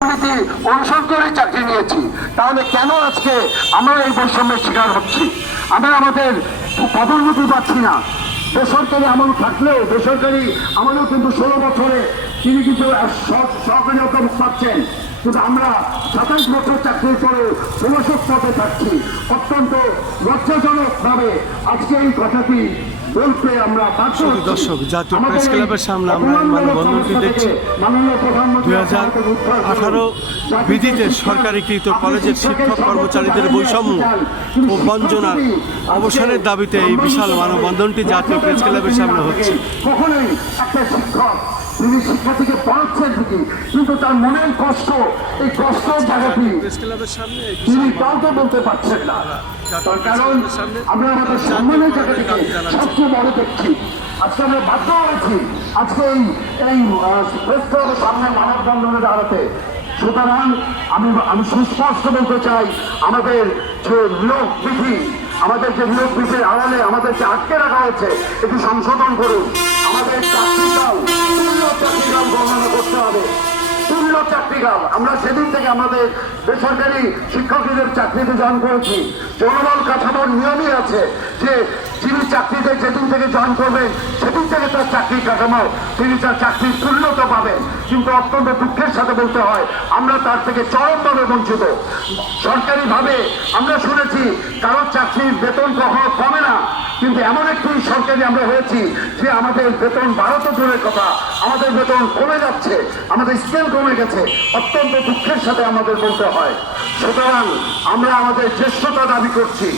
অনুসরণ করে চাকরি নিয়েছি, তাহলে কেন আজকে আমরা এই বৈষম্যের শিকার হচ্ছি? আমরা আমাদের পদোন্নতি পাচ্ছি না। বেসরকারি আমল থাকলেও বেসরকারি আমলেও কিন্তু 16 বছরে তিনি কিন্তু সরকারি অধ্যাপক পাচ্ছেন, কিন্তু আমরা 27 বছর চাকরি করে 16 পদে থাকছি। অত্যন্ত লজ্জাজনক ভাবে আজকে এই কথাটি বলতে আমরা বাধ্য হচ্ছি। দর্শক, জাতীয় প্রেস ক্লাবের সামনে আমরা মানববন্ধনটি দেখছি। 2018 বিধিতে সরকারিকৃত কলেজের শিক্ষক কর্মচারীদের বৈষম্য ও বঞ্চনার অবসানের দাবিতে এই বিশাল মানববন্ধনটি জাতীয় প্রেস ক্লাবের সামনে হচ্ছে। কখনোই একটা শিক্ষক তিনি শিক্ষার্থীকে পড়াচ্ছেন ঠিকই, কিন্তু তার মনের কষ্ট, এই কষ্টের জায়গাটি তিনি কাউকে বলতে পারছেন না। তার কারণ আমরা আমাদের সম্মানের জায়গাটিকে সবচেয়ে বড় দেখছি। আজকে আমরা বাধ্য হয়েছি আজকে এই প্রেস ক্লাবের সামনে মানববন্ধনে দাঁড়াতে। সুতরাং আমি সুস্পষ্ট বলতে চাই, আমাদের যে নিয়োগ বিধি, আমাদের যে নিয়োগ বিধির আড়ালে আমাদেরকে আটকে রাখা হয়েছে, এটি সংশোধন করুন। আমাদের চাকরিকাল, তুল্য চাকরিকাল গণনা করতে হবে। তুল্য চাকরিকাল, আমরা সেদিন থেকে আমাদের বেসরকারি শিক্ষকদের চাকরিতে জয়েন করেছি। জনবল কাঠামোর নিয়মই আছে যে যিনি চাকরিতে যেদিন থেকে জয়েন করবেন সেদিন থেকে তার চাকরির কাঠামো, তিনি তার চাকরির তুল্যতা পাবেন। কিন্তু অত্যন্ত দুঃখের সাথে বলতে হয়, আমরা তার থেকে চরমভাবে বঞ্চিত। সরকারিভাবে আমরা শুনেছি কারোর চাকরির বেতন কখনো কমে না, কিন্তু এমন একটি সরকারি আমরা হয়েছি যে আমাদের বেতন 12 দূরের কথা, আমাদের বেতন কমে যাচ্ছে, আমাদের স্কেল কমে গেছে। অত্যন্ত দুঃখের সাথে আমাদের বলতে হয়। সুতরাং আমরা আমাদের জ্যেষ্ঠতা দাবি করছি।